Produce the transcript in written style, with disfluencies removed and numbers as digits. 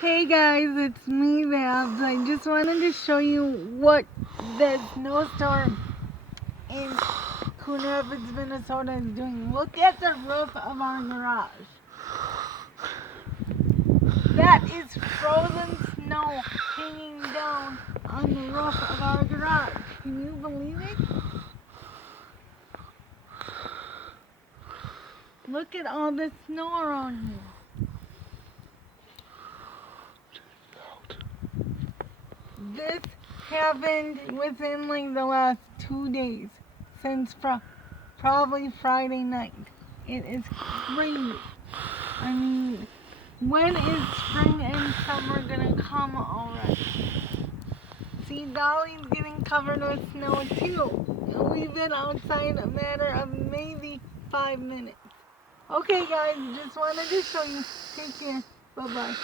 Hey guys, it's me, Babs. I just wanted to show you what the snowstorm in Coon Rapids, Minnesota is doing. Look at the roof of our garage. That is frozen snow hanging down on the roof of our garage. Can you believe it? Look at all the snow around here. This happened within like the last 2 days, since probably Friday night. It is crazy. I mean, when is spring and summer gonna come already? See, Dollie's getting covered with snow too. We've been outside a matter of maybe 5 minutes. Okay guys, just wanted to show you. Take care. Bye-bye.